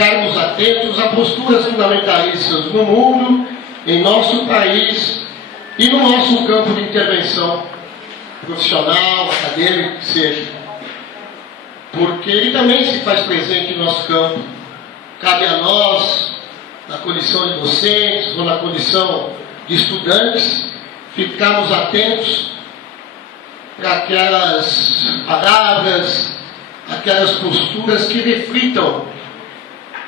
ficarmos atentos a posturas fundamentalistas no mundo, em nosso país e no nosso campo de intervenção profissional, acadêmico, que seja. Porque ele também se faz presente em nosso campo. Cabe a nós, na condição de docentes ou na condição de estudantes, ficarmos atentos para aquelas palavras, aquelas posturas que reflitam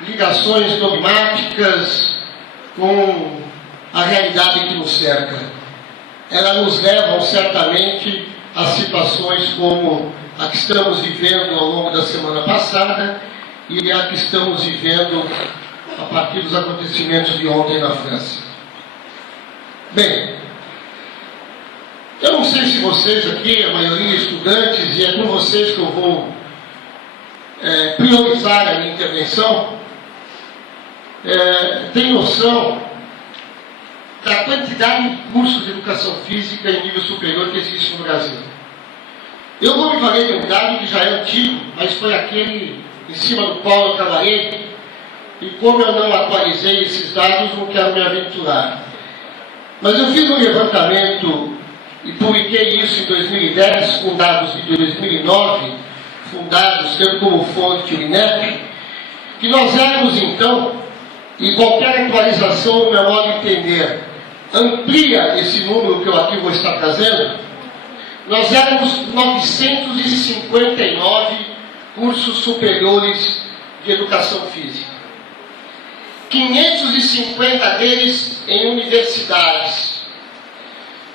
ligações dogmáticas com a realidade que nos cerca. Elas nos levam certamente a situações como a que estamos vivendo ao longo da semana passada e a que estamos vivendo a partir dos acontecimentos de ontem na França. Bem, eu não sei se vocês aqui, a maioria estudantes, e é com vocês que eu vou priorizar a minha intervenção, tem noção da quantidade de cursos de educação física em nível superior que existe no Brasil. Eu vou me valer de um dado que já é antigo, mas foi aquele em cima do qual eu trabalhei, e como eu não atualizei esses dados, não quero me aventurar. Mas eu fiz um levantamento e publiquei isso em 2010, com dados de 2009, fundados tendo como fonte o INEP, que nós éramos então, e qualquer atualização, no meu modo de entender, amplia esse número que eu aqui vou estar trazendo, nós éramos 959 cursos superiores de educação física. 550 deles em universidades,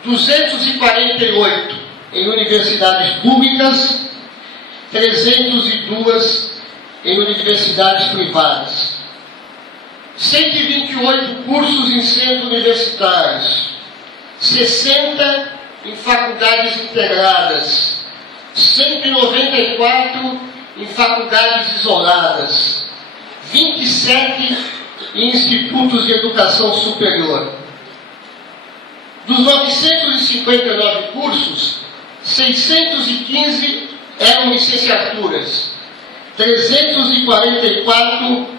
248 em universidades públicas, 302 em universidades privadas. 128 cursos em centros universitários, 60 em faculdades integradas, 194 em faculdades isoladas, 27 em institutos de educação superior. Dos 959 cursos, 615 eram licenciaturas, 344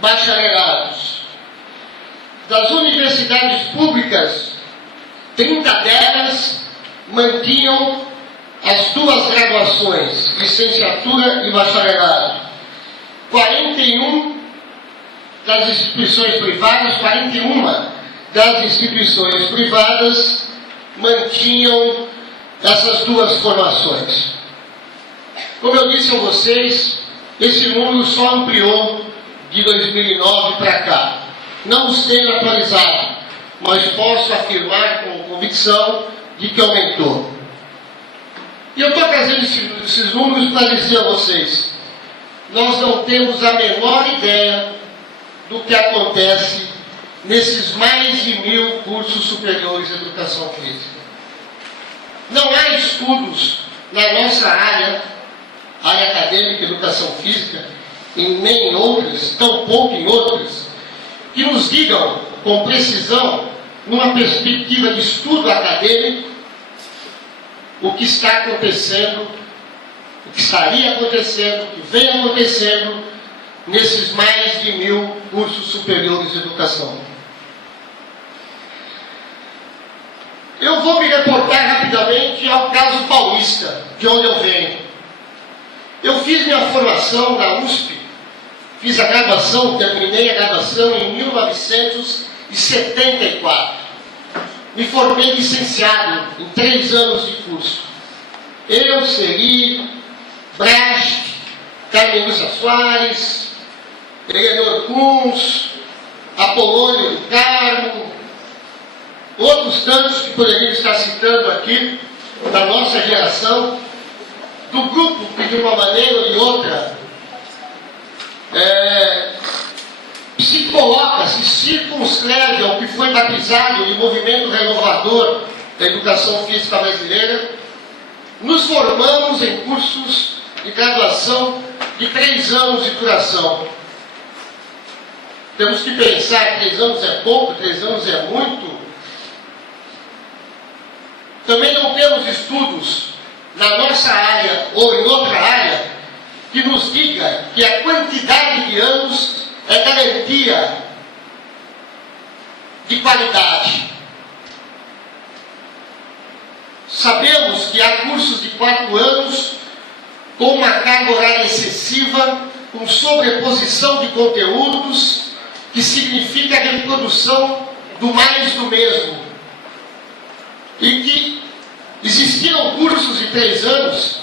bacharelados. Das universidades públicas, 30 delas mantinham as duas graduações, licenciatura e bacharelado. 41 das instituições privadas, 41 das instituições privadas mantinham essas duas formações. Como eu disse a vocês, esse número só ampliou de 2009 para cá. Não os tenho atualizado, mas posso afirmar com convicção de que aumentou. E eu estou trazendo esses números para dizer a vocês, nós não temos a menor ideia do que acontece nesses mais de 1000 cursos superiores de educação física. Não há estudos na nossa área acadêmica, educação física, e nem em outras, tampouco em outras, que nos digam com precisão, numa perspectiva de estudo acadêmico, o que está acontecendo, o que estaria acontecendo, o que vem acontecendo nesses mais de 1000 cursos superiores de educação. Eu vou me reportar rapidamente ao caso paulista, de onde eu venho. Eu fiz minha formação na USP, fiz a graduação, terminei a graduação em 1974. Me formei licenciado em 3 anos de curso. Eu, Seri, Brecht, Carmen Lúcia Soares, Eleanor Kunz, Apolônio do Carmo, outros tantos que poderiam estar citando aqui, da nossa geração, do grupo que de uma maneira ou de outra se coloca, se circunscreve ao que foi batizado de movimento renovador da educação física brasileira. Nos formamos em cursos de graduação de 3 anos de duração. Temos que pensar, 3 anos é pouco, 3 anos é muito. Também não temos estudos na nossa área ou em outra área que nos diga que a quantidade de anos é garantia de qualidade. Sabemos que há cursos de 4 anos com uma carga horária excessiva, com sobreposição de conteúdos, que significa a reprodução do mais do mesmo. E que existiram cursos de 3 anos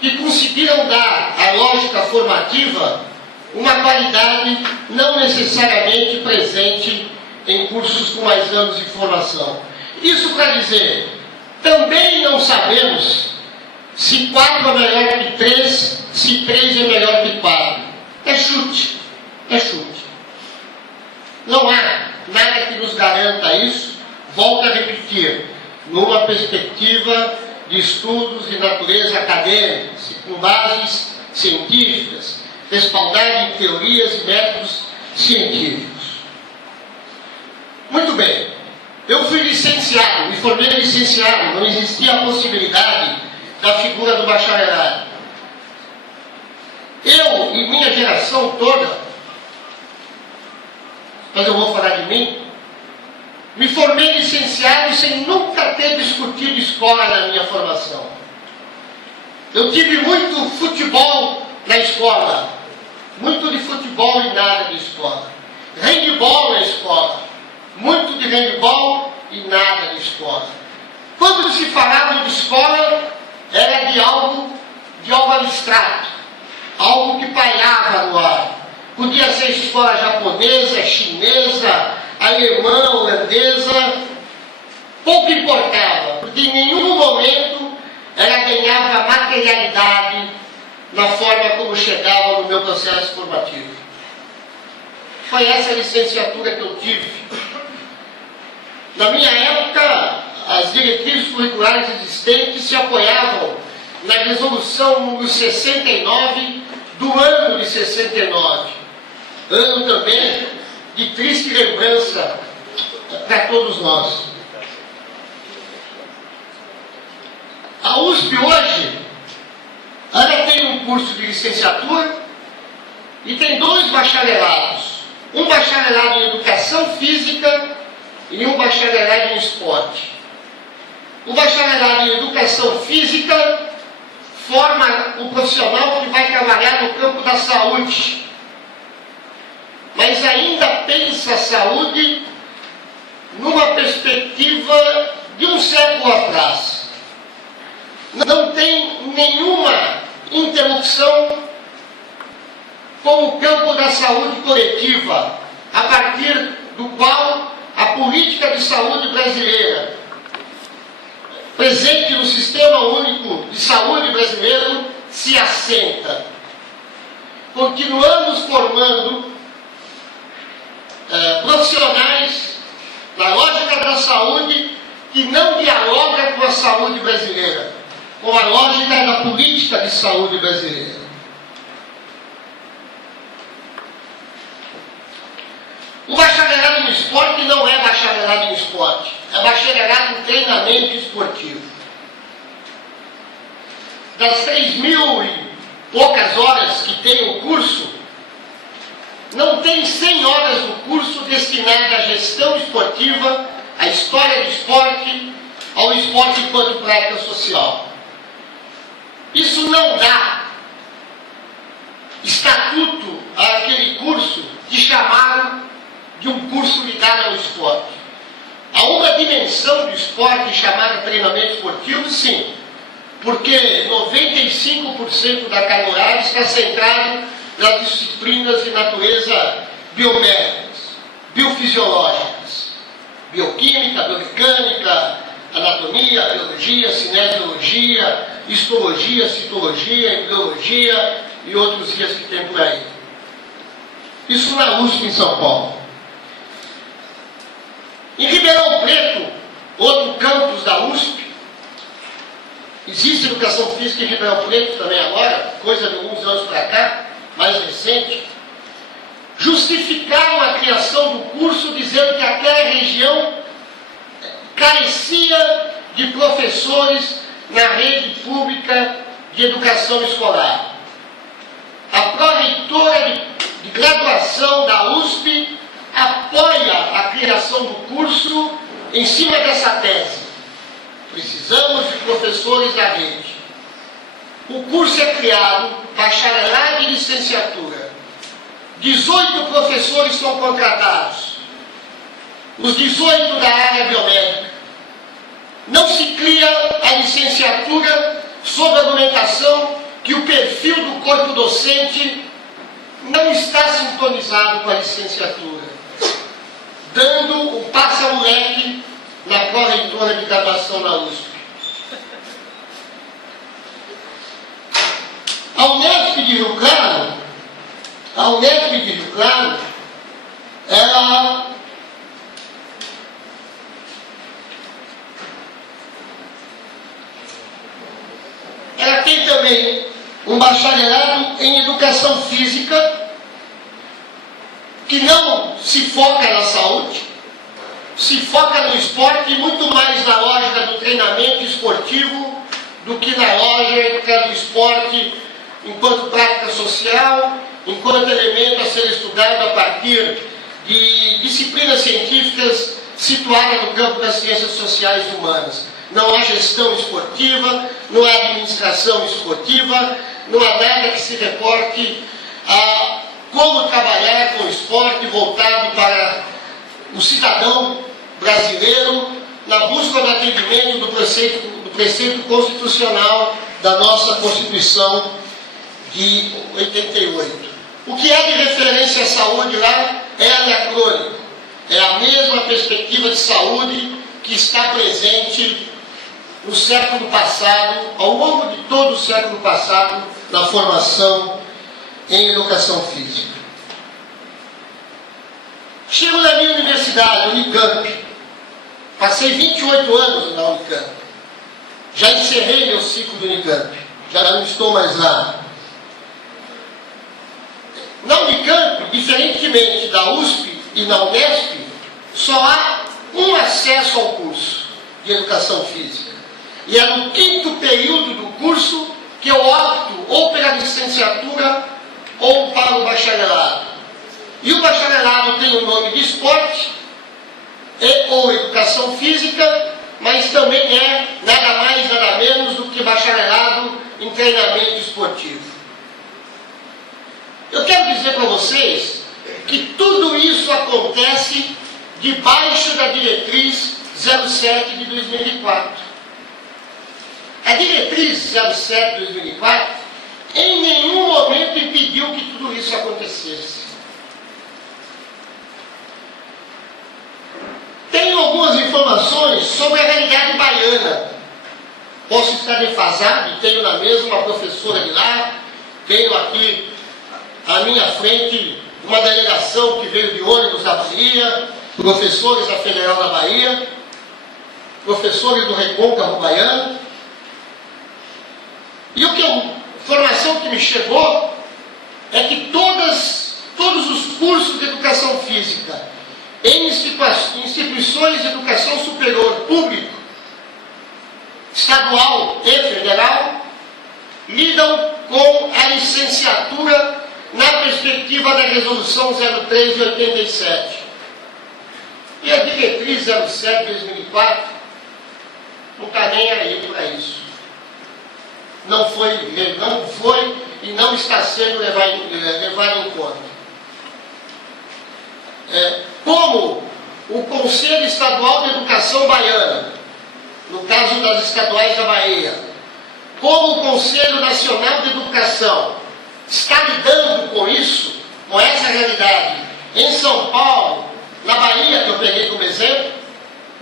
que conseguiram dar à lógica formativa uma qualidade não necessariamente presente em cursos com mais anos de formação. Isso para dizer, também não sabemos se 4 é melhor que 3, se 3 é melhor que 4. É chute, é chute. Não há nada que nos garanta isso, volto a repetir, numa perspectiva de estudos de natureza acadêmica, com bases científicas, respaldado em teorias e métodos científicos. Muito bem, eu fui licenciado, me formei licenciado, não existia a possibilidade da figura do bacharelado. Eu e minha geração toda, mas eu vou falar de mim, me formei licenciado sem nunca ter discutido escola na minha formação. Eu tive muito futebol na escola, muito de futebol e nada de escola. Handebol na escola, muito de handebol e nada de escola. Quando se falava de escola, era de algo abstrato, algo que pairava no ar. Podia ser escola japonesa, chinesa, alemã, holandesa, pouco importava, porque em nenhum momento ela ganhava materialidade na forma como chegava no meu processo formativo. Foi essa licenciatura que eu tive. Na minha época, as diretrizes curriculares existentes se apoiavam na resolução número 69 do ano de 69. Ano também de triste lembrança para todos nós. A USP hoje, ela tem um curso de licenciatura e tem 2 bacharelados. Um bacharelado em educação física e um bacharelado em esporte. O bacharelado em educação física forma o profissional que vai trabalhar no campo da saúde, mas ainda pensa a saúde numa perspectiva de um século atrás. Não tem nenhuma interrupção com o campo da saúde coletiva, a partir do qual a política de saúde brasileira, presente no Sistema Único de Saúde brasileiro, se assenta. Continuamos formando profissionais na lógica da saúde que não dialoga com a saúde brasileira, com a lógica da política de saúde brasileira. O bacharelado em esporte não é bacharelado em esporte, é bacharelado em treinamento esportivo. Das 3.000 e poucas horas que tem o curso, não tem 100 horas do curso destinada à gestão esportiva, à história do esporte, ao esporte enquanto prática social. Isso não dá estatuto àquele curso de chamar de um curso ligado ao esporte. Há uma dimensão do esporte chamada treinamento esportivo, sim, porque 95% da carga horária está centrado nas disciplinas de natureza biomédicas, biofisiológicas, bioquímica, biomecânica, anatomia, biologia, cinesiologia, histologia, citologia, embriologia e outros dias que tem por aí. Isso na USP em São Paulo. Em Ribeirão Preto, outro campus da USP, existe educação física em Ribeirão Preto também agora, coisa de alguns anos para cá, mais recente, justificaram a criação do curso dizendo que aquela região carecia de professores na rede pública de educação escolar. A pró-reitora de graduação da USP apoia a criação do curso em cima dessa tese. Precisamos de professores da rede. O curso é criado, bacharelado e licenciatura. 18 professores são contratados. Os 18 da área biomédica. Não se cria a licenciatura sob a argumentação que o perfil do corpo docente não está sintonizado com a licenciatura, dando um passa-moleque na pró-reitora de graduação na USP. A Unesp de Rio Claro, ela tem também um bacharelado em educação física, que não se foca na saúde, se foca no esporte e muito mais na lógica do treinamento esportivo do que na lógica do esporte enquanto prática social, enquanto elemento a ser estudado a partir de disciplinas científicas situadas no campo das ciências sociais e humanas. Não há gestão esportiva, não há administração esportiva, não há nada que se reporte a como trabalhar com o esporte voltado para o cidadão brasileiro na busca do atendimento do preceito constitucional da nossa Constituição de 88. O que é de referência à saúde lá é anacrônico. É a mesma perspectiva de saúde que está presente no século passado, ao longo de todo o século passado, na formação em educação física. Chego na minha universidade, Unicamp. Passei 28 anos na Unicamp. Já encerrei meu ciclo do Unicamp. Já não estou mais lá. Na Unicamp, diferentemente da USP e na Unesp, só há um acesso ao curso de educação física. E é no 5º período do curso que eu opto ou pela licenciatura ou para o bacharelado. E o bacharelado tem o nome de esporte ou educação física, mas também é nada mais, nada menos do que bacharelado em treinamento esportivo. Eu quero dizer para vocês que tudo isso acontece debaixo da diretriz 07 de 2004. A diretriz 07 de 2004 em nenhum momento impediu que tudo isso acontecesse. Tenho algumas informações sobre a realidade baiana. Posso estar defasado, tenho na mesa uma professora de lá, tenho aqui à minha frente uma delegação que veio de ônibus da Bahia, professores da Federal da Bahia, professores do Recôncavo Baiano. E a informação que me chegou é que todos os cursos de educação física em instituições de educação superior público, estadual e federal, lidam com a licenciatura na perspectiva da Resolução 03 de 87. E a diretriz 07 de 2004 não está nem aí para isso. Não foi e não está sendo levado em conta. Como o Conselho Estadual de Educação Baiana, no caso das estaduais da Bahia, como o Conselho Nacional de Educação está lidando com isso, com essa realidade, em São Paulo, na Bahia, que eu peguei como exemplo,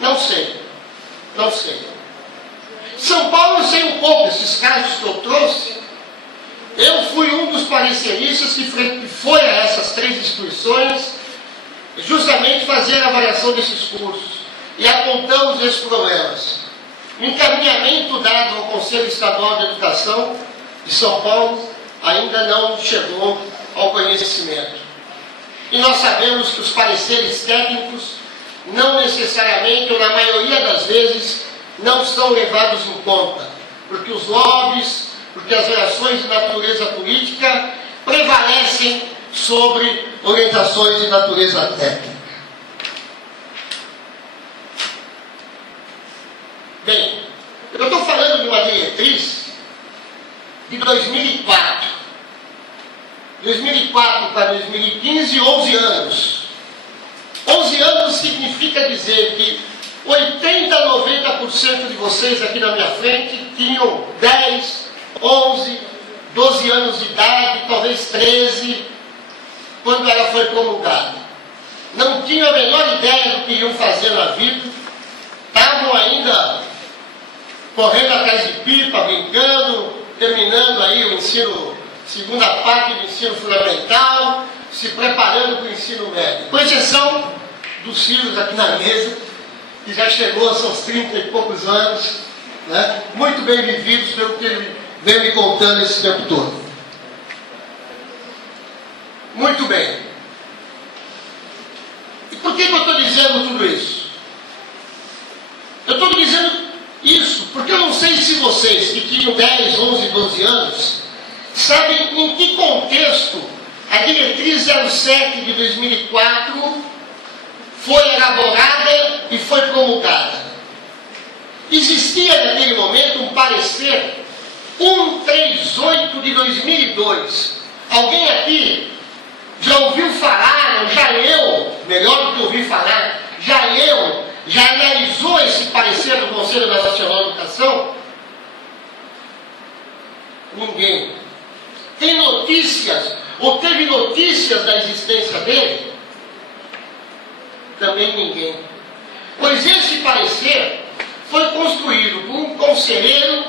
não sei. São Paulo, eu sei um pouco, esses casos que eu trouxe. Eu fui um dos pareceristas que foi a essas 3 instituições justamente fazer a avaliação desses cursos e apontamos esses problemas. O encaminhamento dado ao Conselho Estadual de Educação de São Paulo ainda não chegou ao conhecimento. E nós sabemos que os pareceres técnicos não necessariamente, ou na maioria das vezes, não são levados em conta, porque os lobbies, porque as relações de natureza política prevalecem sobre orientações de natureza técnica. Bem, eu estou falando de uma diretriz de 2004. 2004 para 2015, 11 anos. 11 anos significa dizer que 80 a 90% de vocês aqui na minha frente tinham 10, 11, 12 anos de idade, talvez 13, quando ela foi promulgada. Não tinham a menor ideia do que iam fazer na vida, estavam ainda correndo atrás de pipa, brincando, terminando aí o ensino, segunda parte do ensino fundamental, se preparando para o ensino médio. Com exceção dos filhos aqui na mesa, que já chegou aos seus 30 e poucos anos, né? Muito bem vividos pelo que ele vem me contando esse tempo todo. Muito bem. E por que eu estou dizendo tudo isso? Eu estou dizendo isso porque eu não sei se vocês que tinham 10, 11, 12 anos sabem em que contexto a diretriz 07 de 2004 foi elaborada e foi promulgada. Existia naquele momento um parecer 138 de 2002. Alguém aqui já ouviu falar, já leu, melhor do que ouvir falar, já leu, já analisou esse parecer do Conselho Nacional de Educação? Ninguém. Tem notícias, ou teve notícias da existência dele? Também ninguém. Pois esse parecer foi construído por um conselheiro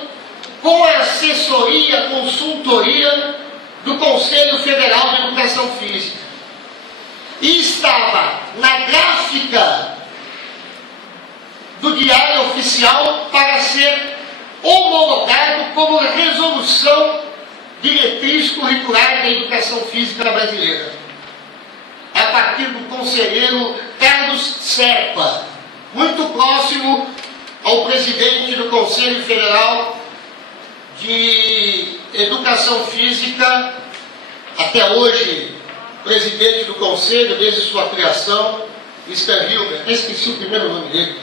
com a assessoria, consultoria do Conselho Federal de Educação Física. E estava na gráfica do Diário Oficial para ser homologado como resolução diretriz curricular da educação física brasileira, a partir do conselheiro Carlos Serpa, muito próximo ao presidente do Conselho Federal de Educação Física, até hoje presidente do Conselho desde sua criação, Stanhilber. Esqueci o primeiro nome dele.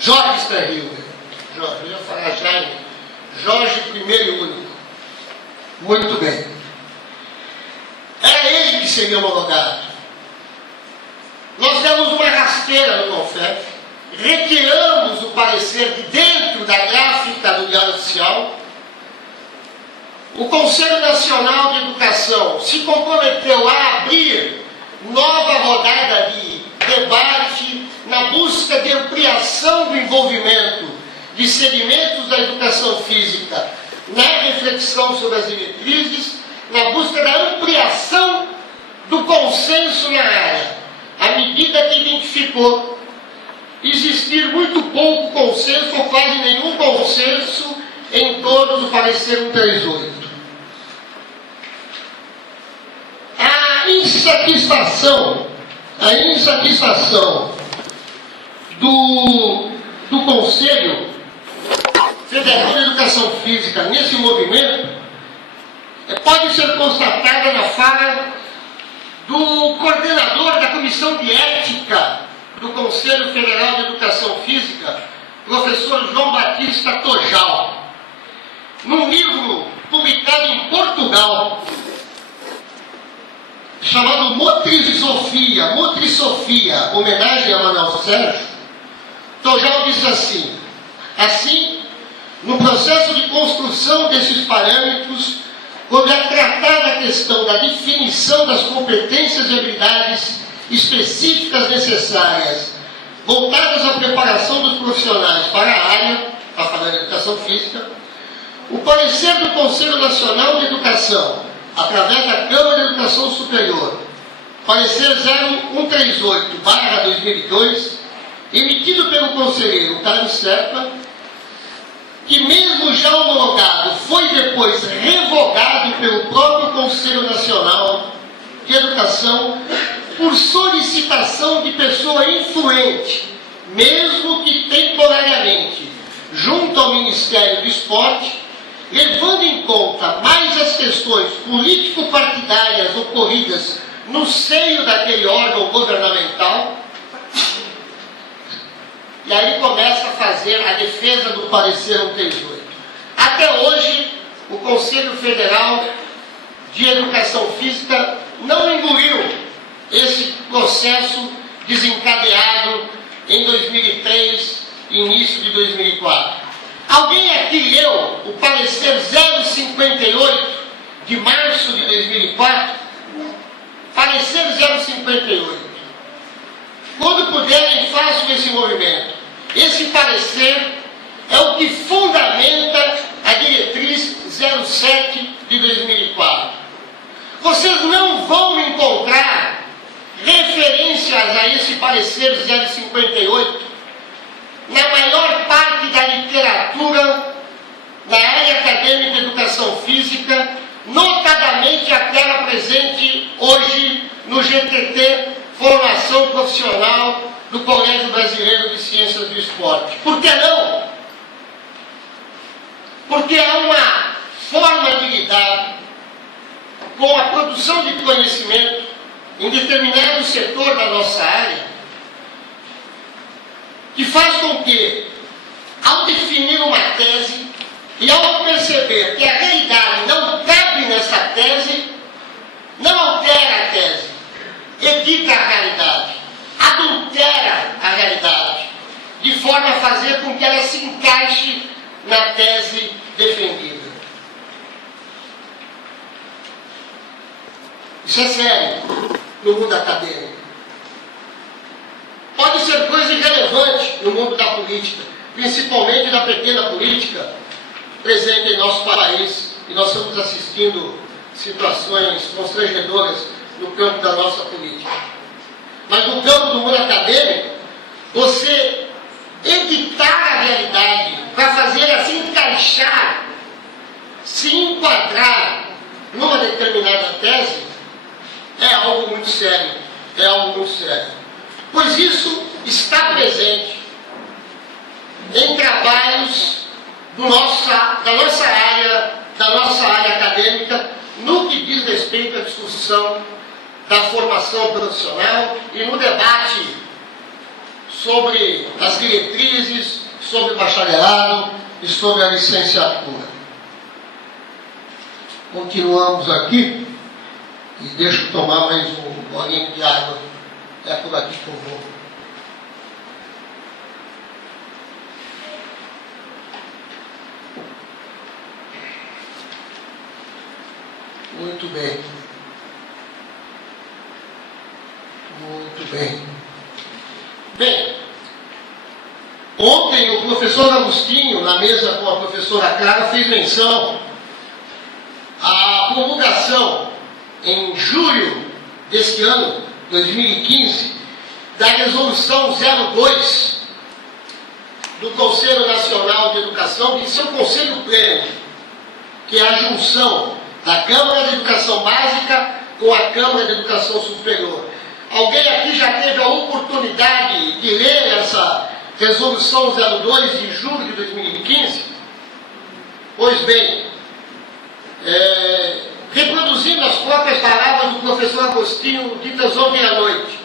Jorge Stanhilber. Jorge, eu ia falar Jaime. Jorge, primeiro e único. Muito bem. Era ele que seria homologado. Nós demos uma rasteira no CONFEF, retiramos o parecer de dentro da gráfica do Diário Oficial. O Conselho Nacional de Educação se comprometeu a abrir nova rodada de debate na busca de ampliação do envolvimento de segmentos da educação física na reflexão sobre as diretrizes, na busca da ampliação do consenso na área, à medida que identificou existir muito pouco consenso ou quase nenhum consenso em torno do parecer 138. A insatisfação do Conselho Federal de Educação Física nesse movimento pode ser constatada na fala do coordenador da Comissão de Ética do Conselho Federal de Educação Física, professor João Batista Tojal, num livro publicado em Portugal, chamado Motrisofia, homenagem a Manuel Sérgio. Tojal diz assim, no processo de construção desses parâmetros, quando é tratada a questão da definição das competências e habilidades específicas necessárias, voltadas à preparação dos profissionais para a área, está falando de educação física, o parecer do Conselho Nacional de Educação, através da Câmara de Educação Superior, parecer 0138/2002, emitido pelo conselheiro Carlos Serpa, que mesmo já homologado, foi depois revogado pelo próprio Conselho Nacional de Educação por solicitação de pessoa influente, mesmo que temporariamente, junto ao Ministério do Esporte, levando em conta mais as questões político-partidárias ocorridas no seio daquele órgão governamental, e aí começa a fazer a defesa do parecer 138. Até hoje, o Conselho Federal de Educação Física não engoliu esse processo desencadeado em 2003, início de 2004. Alguém aqui leu o parecer 058 de março de 2004? Parecer 058. Quando puderem, façam esse movimento. Esse parecer é o que fundamenta a diretriz 07 de 2004. Vocês não vão encontrar referências a esse parecer 058 na maior parte da literatura da área acadêmica de educação física, notadamente aquela presente hoje no GTT, Formação Profissional do Colégio Brasileiro de Ciências do Esporte. Por que não? Porque há uma forma de lidar com a produção de conhecimento em determinado setor da nossa área, que faz com que, ao definir uma tese e ao perceber que a realidade não cabe nessa tese, não altera a tese, edita a realidade, adultera a realidade, de forma a fazer com que ela se encaixe na tese defendida. Isso é sério no mundo acadêmico. Pode ser coisa irrelevante no mundo da política, principalmente da pequena política presente em nosso país, e nós estamos assistindo situações constrangedoras no campo da nossa política. Mas no campo do mundo acadêmico, você editar a realidade para fazer assim encaixar, se enquadrar numa determinada tese, é algo muito sério. É algo muito sério. Pois isso está presente em trabalhos da nossa área acadêmica, no que diz respeito à discussão da formação profissional e no debate sobre as diretrizes, sobre o bacharelado e sobre a licenciatura. Continuamos aqui, e deixa eu tomar mais um golinho de água. É por aqui que eu vou. Muito bem. Muito bem. Bem, ontem o professor Agostinho, na mesa com a professora Clara, fez menção à promulgação, em julho deste ano, 2015, da Resolução 02 do Conselho Nacional de Educação, que é o Conselho Pleno, que é a junção da Câmara de Educação Básica com a Câmara de Educação Superior. Alguém aqui já teve a oportunidade de ler essa Resolução 02 de julho de 2015? Pois bem, reproduzindo as próprias palavras do professor Agostinho, ditas ontem à noite,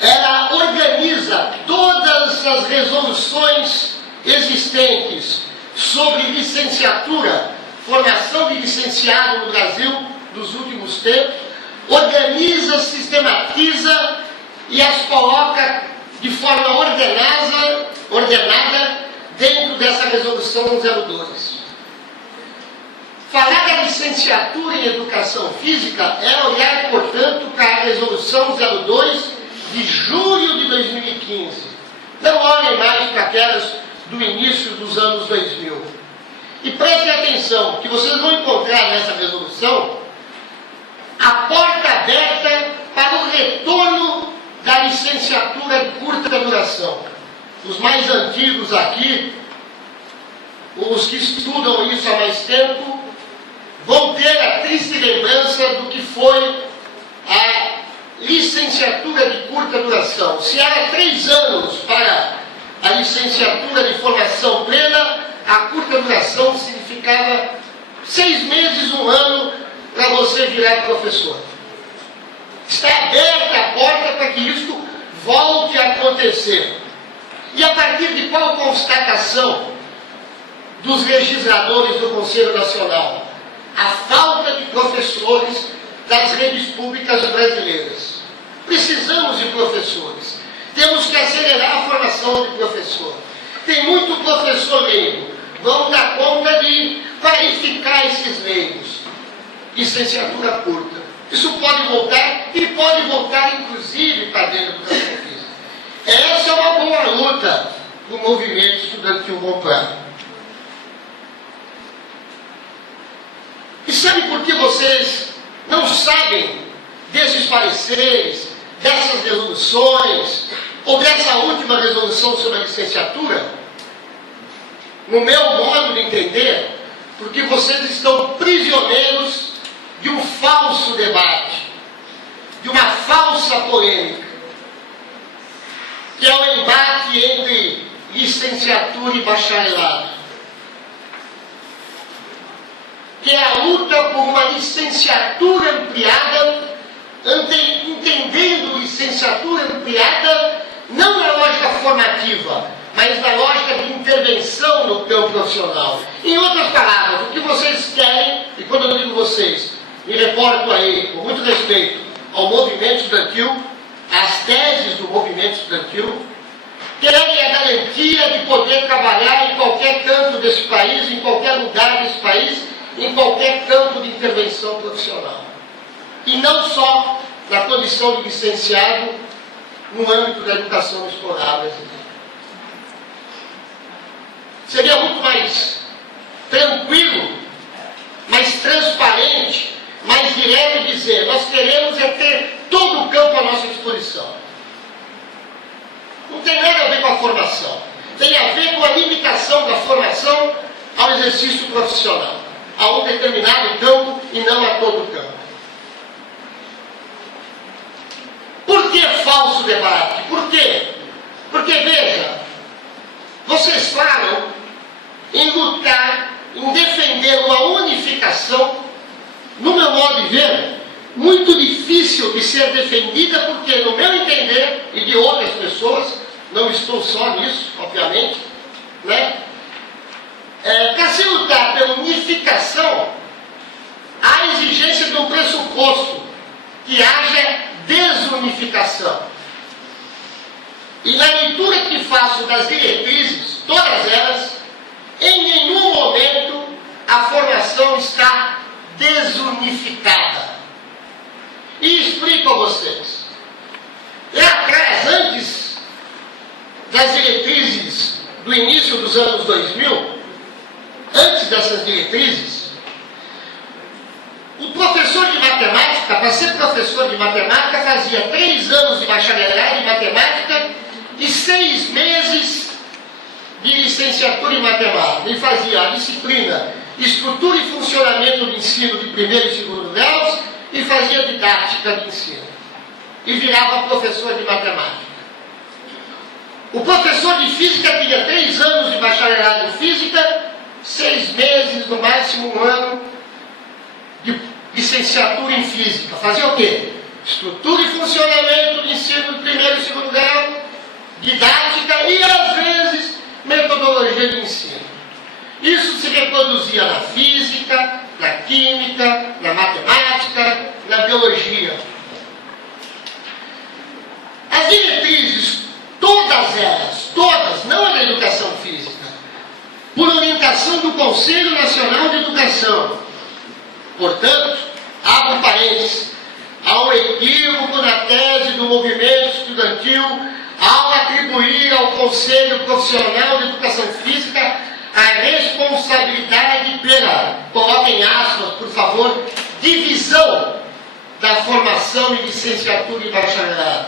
ela organiza todas as resoluções existentes sobre licenciatura, formação de licenciado no Brasil dos últimos tempos, organiza, sistematiza e as coloca de forma ordenada dentro dessa Resolução 02. Falar da licenciatura em Educação Física é olhar, portanto, para a Resolução 02 de julho de 2015. Não olhem mais para aquelas do início dos anos 2000. E prestem atenção, que vocês vão encontrar nessa resolução a porta aberta para o retorno da licenciatura de curta duração. Os mais antigos aqui, os que estudam isso há mais tempo, vão ter a triste lembrança do que foi a licenciatura de curta duração. Se era 3 anos para a licenciatura de formação plena, a curta duração significava 6 meses, 1 ano, para você virar professor. Está aberta a porta para que isto volte a acontecer. E a partir de qual constatação dos legisladores do Conselho Nacional? A falta de professores das redes públicas brasileiras. Precisamos de professores. Temos que acelerar a formação de professor. Tem muito professor leigo. Vamos dar conta de qualificar esses leigos. Licenciatura curta. Isso pode voltar e pode voltar inclusive para dentro da pesquisa. Essa é uma boa luta do movimento estudantil comprado. E sabe por que vocês não sabem desses pareceres, dessas resoluções, ou dessa última resolução sobre a licenciatura? No meu modo de entender, porque vocês estão prisioneiros de um falso debate, de uma falsa polêmica, que é o embate entre licenciatura e bacharelado, que é a luta por uma licenciatura ampliada, entendendo licenciatura ampliada não na lógica formativa, mas na lógica de intervenção no campo profissional. Em outras palavras, o que vocês querem, e quando eu digo vocês, me reporto aí, com muito respeito, ao movimento estudantil, às teses do movimento estudantil, querem a garantia de poder trabalhar em qualquer canto desse país, em qualquer lugar desse país, em qualquer campo de intervenção profissional. E não só na condição de licenciado no âmbito da educação escolar brasileira. Seria muito mais tranquilo, mais transparente, mais direto dizer: nós queremos é ter todo o campo à nossa disposição. Não tem nada a ver com a formação. Tem a ver com a limitação da formação ao exercício profissional, a um determinado campo e não a todo o campo. Por que falso debate? Por quê? Porque, veja, vocês falam em lutar, em defender uma unificação, no meu modo de ver, muito difícil de ser defendida, porque, no meu entender, e de outras pessoas, não estou só nisso, obviamente, né? Para se lutar pela unificação, há exigência de um pressuposto, que haja desunificação. E na leitura que faço das diretrizes, todas elas, em nenhum momento a formação está desunificada. E explico a vocês. Lá atrás, antes das diretrizes do início dos anos 2000, antes dessas diretrizes, o professor de matemática, para ser professor de matemática, fazia 3 anos de bacharelado em matemática e 6 meses de licenciatura em matemática. Ele fazia a disciplina Estrutura e Funcionamento do Ensino de primeiro e segundo graus e fazia didática de ensino. E virava professor de matemática. O professor de física tinha 3 anos de bacharelado em física, 6 meses, no máximo 1 ano, de licenciatura em física. Fazia o quê? Estrutura e funcionamento do ensino de primeiro e segundo grau, didática e, às vezes, metodologia de ensino. Isso se reproduzia na física, na química, na matemática, na biologia. As diretrizes, todas elas, todas, não a da educação física, por orientação do Conselho Nacional de Educação. Portanto, abro parênteses, há um equívoco na tese do movimento estudantil ao atribuir ao Conselho Profissional de Educação Física a responsabilidade pela, coloquem aspas, por favor, divisão da formação de licenciatura e bacharelado.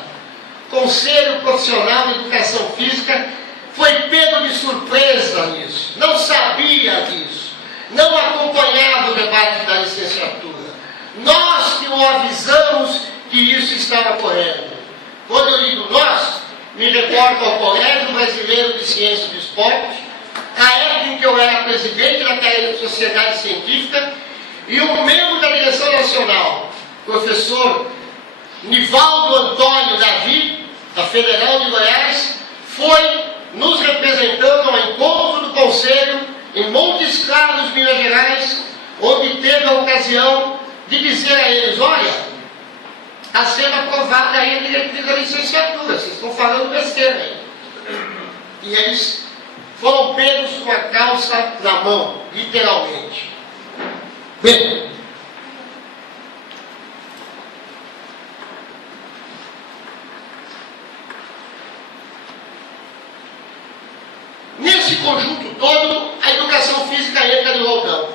Conselho Profissional de Educação Física foi pego de surpresa nisso, não sabia disso, não acompanhava o debate da licenciatura. Nós que o avisamos que isso estava ocorrendo. Quando eu digo nós, me reporto ao Colégio Brasileiro de Ciências do Esporte, a época em que eu era presidente daquela sociedade científica, e um membro da direção nacional, professor Nivaldo Antônio Davi, da Federal de Goiás, foi nos representando ao encontro do Conselho em Montes Claros, Minas Gerais, onde teve a ocasião de dizer a eles: olha, está sendo aprovada aí a diretriz da licenciatura, vocês estão falando besteira aí. E eles foram pegos com a calça na mão, literalmente. Bem, nesse conjunto todo, a educação física entra no rodão.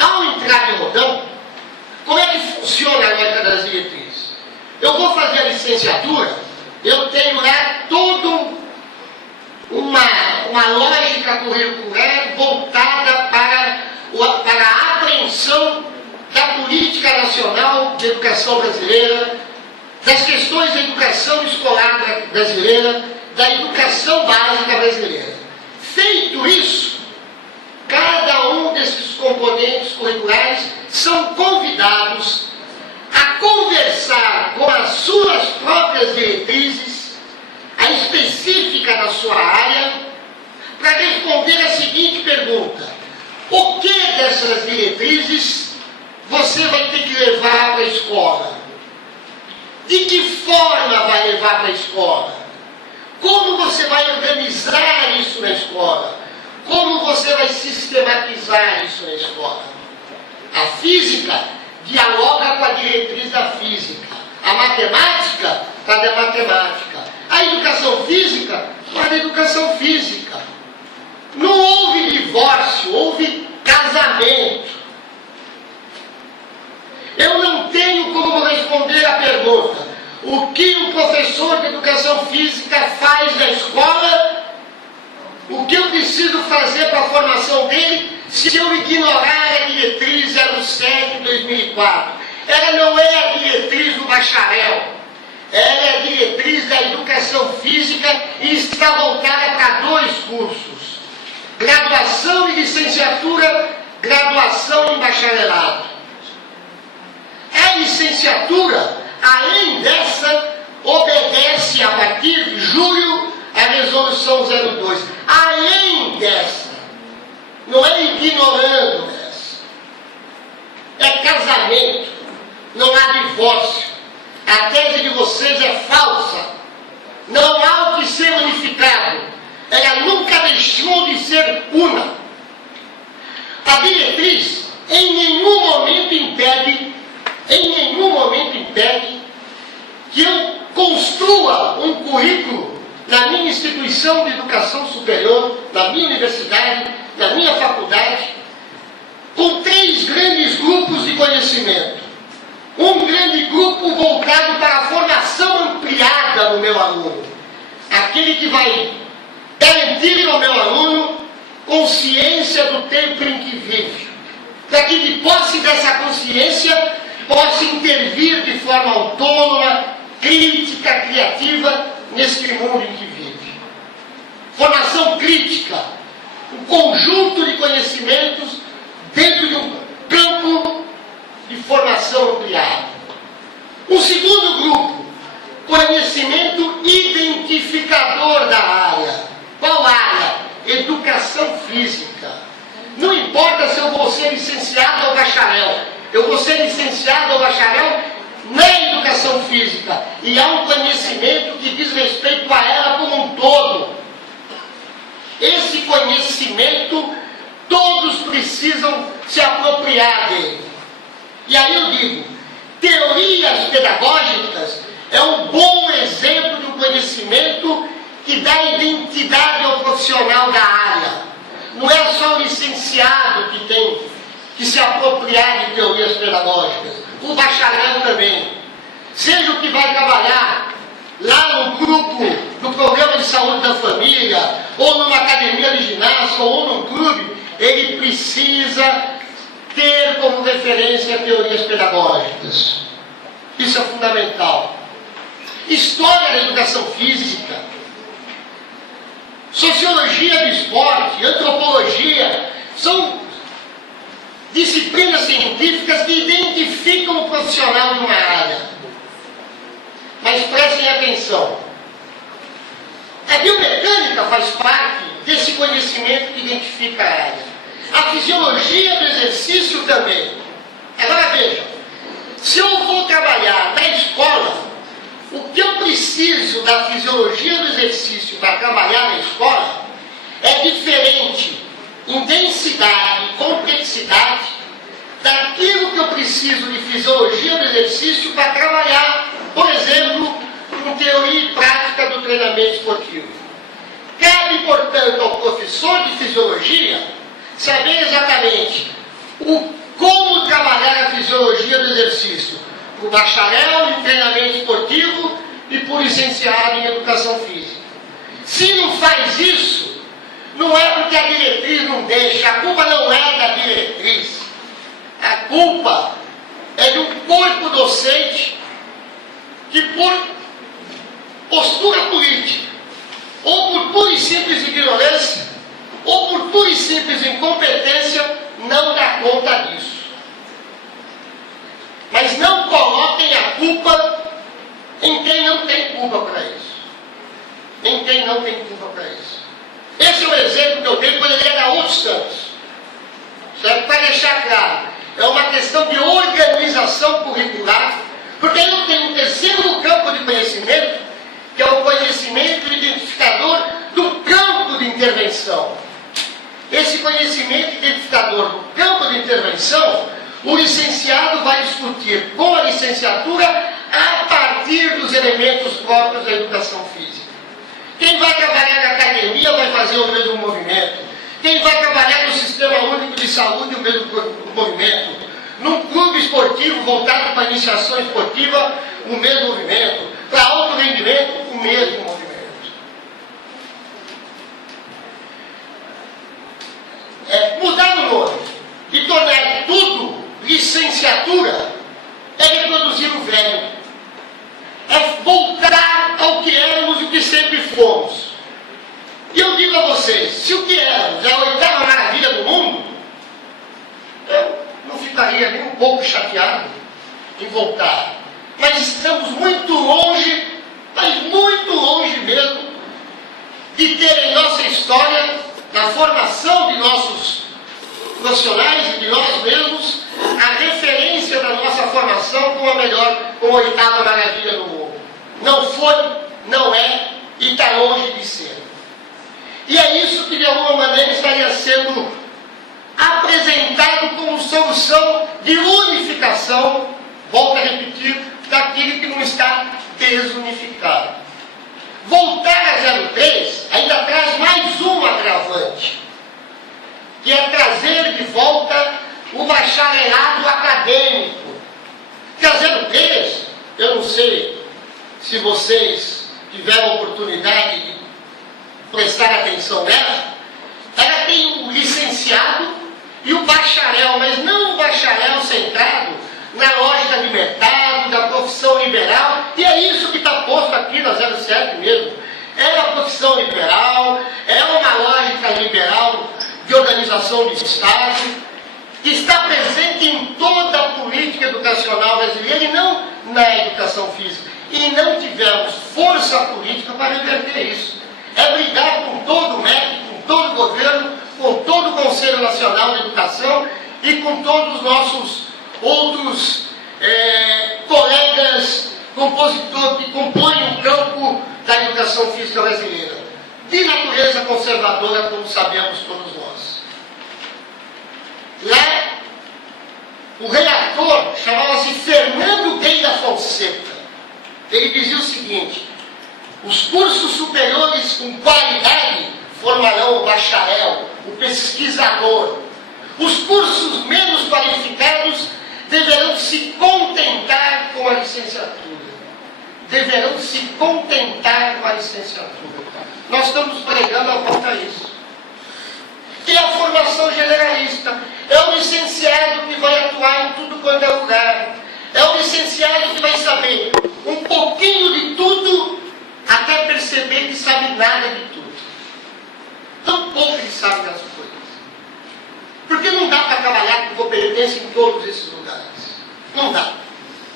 Ao entrar no rodão, como é que funciona a lógica das diretrizes? Eu vou fazer a licenciatura, eu tenho lá toda uma lógica curricular voltada para a apreensão da política nacional de educação brasileira, das questões da educação escolar brasileira, da educação básica brasileira. Feito isso, cada um desses componentes curriculares são convidados a conversar com as suas próprias diretrizes, a específica da sua área, para responder a seguinte pergunta: o que dessas diretrizes você vai ter que levar para a escola? De que forma vai levar para a escola? Como você vai organizar isso na escola? Como você vai sistematizar isso na escola? A física dialoga com a diretriz da física. A matemática com a da matemática. A educação física com a da educação física. Não houve divórcio, houve casamento. Eu não tenho como responder a pergunta: o que um professor de educação física faz na escola? O que eu preciso fazer para a formação dele se eu ignorar a diretriz 07 de 2004? Ela não é a diretriz do bacharel, ela é a diretriz da educação física e está voltada para 2 cursos: graduação e licenciatura, graduação e bacharelado. A licenciatura, além dessa, obedece a partir de julho a resolução 02. Além dessa, não é ignorando essa, é casamento, não há divórcio. A tese de vocês é falsa, não há o que ser unificado, ela nunca deixou de ser una. A diretriz em nenhum momento impede que eu construa um currículo na minha instituição de educação superior, na minha universidade, na minha faculdade, com 3 grandes grupos de conhecimento. Um grande grupo voltado para a formação ampliada do meu aluno, aquele que vai garantir ao meu aluno consciência do tempo em que vive, para que, de posse dessa consciência, possa intervir de forma autônoma, crítica, criativa, neste mundo em que vive. Formação crítica, um conjunto de conhecimentos dentro de um campo de formação ampliada. Um segundo grupo, conhecimento identificador da área. Qual área? Educação física. Não importa se eu vou ser licenciado ou bacharel, eu vou ser licenciado ou bacharel na educação física, e há um conhecimento que diz respeito a ela como um todo. Esse conhecimento, todos precisam se apropriar dele. E aí eu digo, teorias pedagógicas é um bom exemplo de um conhecimento que dá identidade ao profissional da área. Não é só o licenciado que tem que se apropriar de teorias pedagógicas, o bacharel também. Seja o que vai trabalhar lá no grupo do programa de saúde da família, ou numa academia de ginástica, ou num clube, ele precisa ter como referência teorias pedagógicas. Isso é fundamental. História da educação física, sociologia do esporte, antropologia, são disciplinas científicas que identificam o profissional de uma área. atenção. A biomecânica faz parte desse conhecimento que identifica a área. A fisiologia do exercício também. Agora veja, se eu vou trabalhar na escola, o que eu preciso da fisiologia do exercício para trabalhar na escola é diferente em densidade e complexidade daquilo que eu preciso de fisiologia do exercício para trabalhar, por exemplo, com teoria e prática do treinamento esportivo. Cabe, portanto, ao professor de fisiologia saber exatamente como trabalhar a fisiologia do exercício, para o bacharel em treinamento esportivo e para o licenciado em educação física. Se não faz isso, não é porque a diretriz não deixa, a culpa não é da diretriz, a culpa é de um corpo docente que, por postura política, ou por pura e simples ignorância, ou por pura e simples incompetência, não dá conta disso. Mas não coloquem a culpa em quem não tem culpa para isso. Em quem não tem culpa para isso. Esse é o exemplo que eu dei, poderia dar outros tantos. Certo? Para deixar claro, é uma questão de organização curricular, porque eu tenho um terceiro campo de conhecimento, que é o conhecimento identificador do campo de intervenção. Esse conhecimento identificador do campo de intervenção, o licenciado vai discutir com a licenciatura a partir dos elementos próprios da educação física. Quem vai trabalhar na academia vai fazer o mesmo movimento. Quem vai trabalhar no Sistema Único de Saúde, o mesmo movimento. Num clube esportivo voltado para a iniciação esportiva, o mesmo movimento. Para alto rendimento, o mesmo movimento. Mudar o nome e tornar tudo licenciatura é reproduzir o velho. É voltar ao que éramos e o que sempre fomos. E eu digo a vocês, se o que éramos é a oitava maravilha do mundo, eu não ficaria nem um pouco chateado em voltar. Mas estamos muito longe, mas muito longe mesmo, de ter em nossa história, na formação de nossos profissionais e de nós mesmos, a referência da nossa formação como a melhor, como a oitava maravilha do mundo. Não foi, não é e está longe de ser. E é isso que de alguma maneira estaria sendo apresentado como solução de unificação, volto a repetir, daquilo que não está desunificado. Voltar a 03 ainda traz mais um agravante, que é trazer de volta o bacharelado acadêmico. Que a 03, eu não sei se vocês tiveram a oportunidade de prestar atenção nela, ela tem o licenciado e o bacharel, mas não o bacharel centrado na lógica de mercado, da profissão liberal, e é isso que está posto aqui na 07 mesmo. É a profissão liberal, é uma lógica liberal de organização de Estado, que está presente em toda a política educacional brasileira e não na educação física. E não tivemos força política para reverter isso. É brigar com todo o MEC, com todo o governo, com todo o Conselho Nacional de Educação e com todos os nossos outros colegas compositores que compõem o campo da educação física brasileira, de natureza conservadora, como sabemos todos nós. Lá, o relator chamava-se Fernando Gueira Fonseca. Ele dizia o seguinte: os cursos superiores com qualidade formarão o bacharel, o pesquisador. Os cursos menos qualificados deverão se contentar com a licenciatura. Deverão se contentar com a licenciatura. Nós estamos pregando a volta a isso. Que é a formação generalista. É o licenciado que vai atuar em tudo quanto é lugar. É o licenciado que vai saber um pouquinho de tudo até perceber que sabe nada de tudo. Tão pouco ele sabe das coisas. Porque não dá para trabalhar com competência em todos esses lugares. Não dá.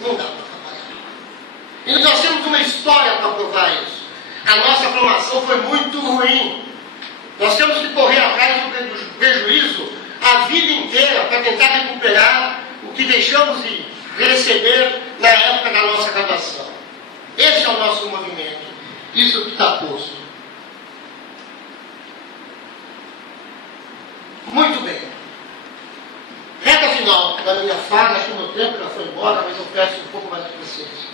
Não dá para trabalhar. E nós temos uma história para provar isso. A nossa formação foi muito ruim. Nós temos que correr atrás do prejuízo a vida inteira para tentar recuperar o que deixamos de receber na época da nossa graduação. Esse é o nosso movimento. Isso que está posto. Muito bem. Reta final da minha fala, acho que o meu tempo já foi embora, mas eu peço um pouco mais de paciência.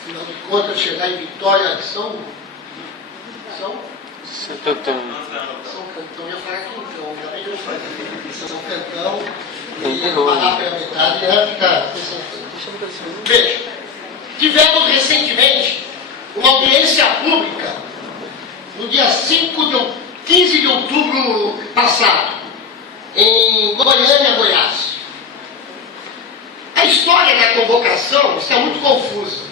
Afinal de contas, chegar em Vitória São Cantão. Eu ia falar Quintão, ainda bem que eu falei. São Cantão, e parar pela metade ia ficar. Veja, tivemos recentemente uma audiência pública no dia 15 de outubro passado, em Goiânia, Goiás. A história da convocação está muito confusa.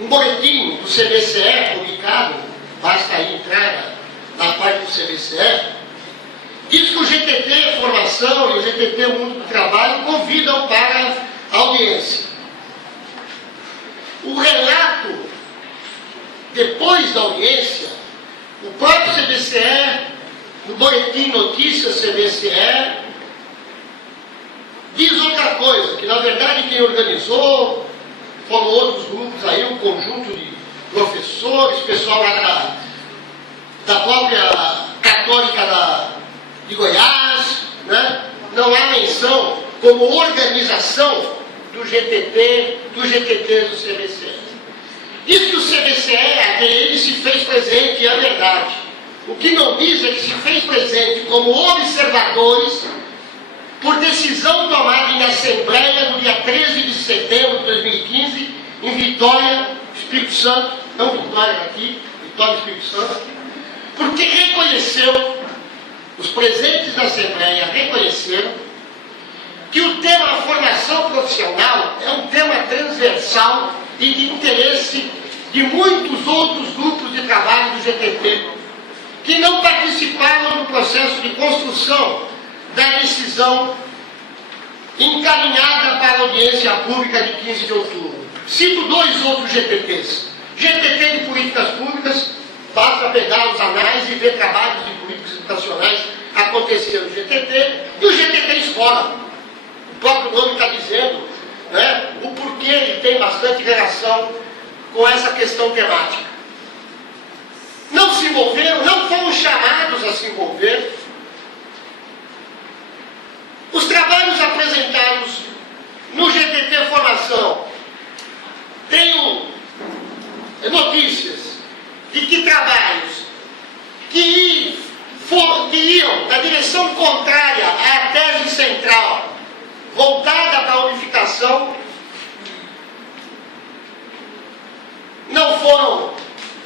Um boletim do CBCE publicado, basta aí entrar na parte do CBCE, diz que o GTT Formação e o GTT Mundo do Trabalho convidam para a audiência. O relato, depois da audiência, o próprio CBCE, no boletim Notícias CBCE, diz outra coisa, que na verdade quem organizou foram outros grupos aí, um conjunto de professores, pessoal lá da própria Católica de Goiás, né? Não há menção como organização do GTT do CBCE. Diz que o CBCE, até ele se fez presente, é verdade. O que não diz é que se fez presente como observadores por decisão tomada em Assembleia no dia 13 de setembro de 2015, em Vitória, Espírito Santo, não Vitória aqui, Vitória, Espírito Santo, porque reconheceu, os presentes da Assembleia reconheceram, que o tema formação profissional é um tema transversal e de interesse de muitos outros grupos de trabalho do GTT, que não participaram no processo de construção da decisão encaminhada para a audiência pública de 15 de outubro. Cito dois outros GTTs. GTT de Políticas Públicas, basta pegar os anais e ver trabalhos de políticas educacionais acontecendo no GTT, e o GTT Escola. O próprio nome está dizendo, né, o porquê ele tem bastante relação com essa questão temática. Não se envolveram, não foram chamados a se envolver. Os trabalhos apresentados no GTT Formação, tenho notícias de que trabalhos que iam na direção contrária à tese central, voltada para a unificação, não foram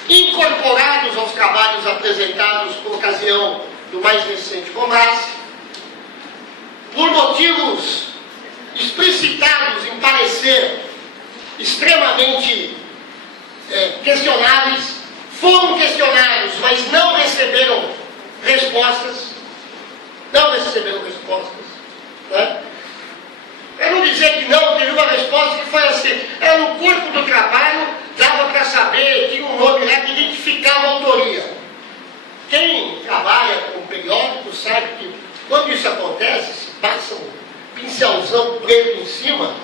incorporados aos trabalhos apresentados por ocasião do mais recente Comrace, por motivos explicitados em parecer extremamente questionáveis, foram questionados, mas não receberam respostas. Né? Eu não dizer que não, teve uma resposta que foi assim, era no corpo do trabalho, dava para saber, tinha um nome lá que identificava a autoria. Quem trabalha com periódico sabe que quando isso acontece, se passa um pincelzão preto em cima,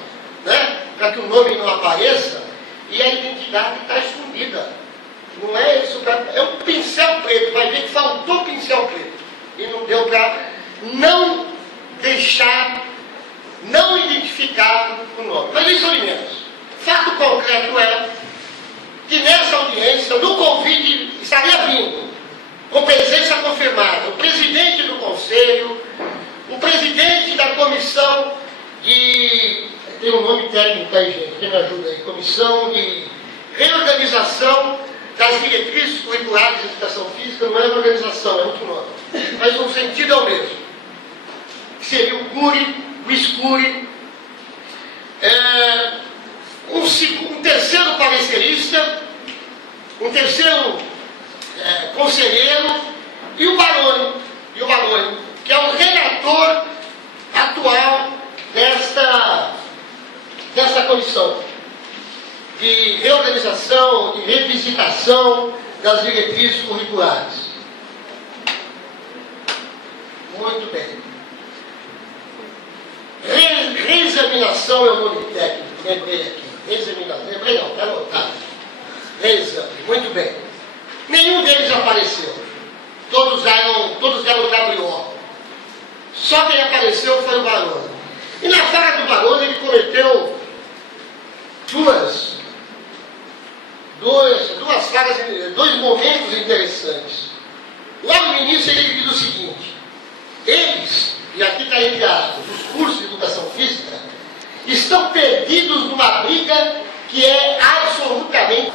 né, para que o nome não apareça, e a identidade está escondida. Não é isso, é um pincel preto, vai ver que faltou pincel preto. E não deu para não deixar, não identificar o nome. Mas isso é menos. Fato concreto é que nessa audiência, no convite, estaria vindo, com presença confirmada, o presidente do Conselho, o presidente da comissão de... Tem um nome técnico aí, gente, quem me ajuda aí? Comissão de Reorganização das Diretrizes Curriculares de Educação Física, não é organização, é outro nome. Mas o sentido é o mesmo. Seria o CURI, o SCURI, um terceiro parecerista, um terceiro conselheiro e o Baroni, que é o relator atual dessa comissão de reorganização, de revisitação das diretrizes curriculares. Muito bem. Reexaminação é o nome técnico, lembrei aqui. Reexaminação, lembrei não, está anotado. Reexame, muito bem. Nenhum deles apareceu. Todos deram WO. Só quem apareceu foi o Baroni. E na saga do Baroni ele cometeu dois momentos interessantes. Logo no início ele diz o seguinte: eles, e aqui está entre aspas, os cursos de educação física, estão perdidos numa briga que é absolutamente